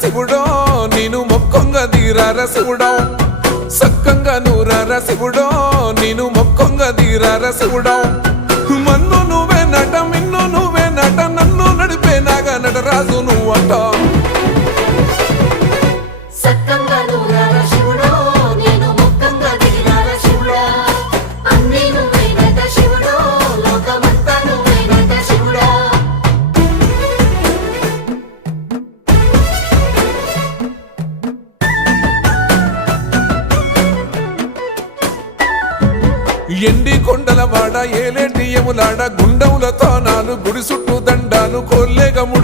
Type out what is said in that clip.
శివుడో నేను మొక్కంగా తీరార శివుడో సక్కంగా నూరార శివుడో నేను మొక్కంగా తీరార శివుడో మన్ను నువ్వే నట మిన్ను నువ్వే నట నన్ను నడిపే నాగా నటరాజు నువ్వంట ఎండి కొండల వాడ ఏలేటి యములాడ గుండముల తానాలు గుడి చుట్టూ దండాలు కోల్లేగము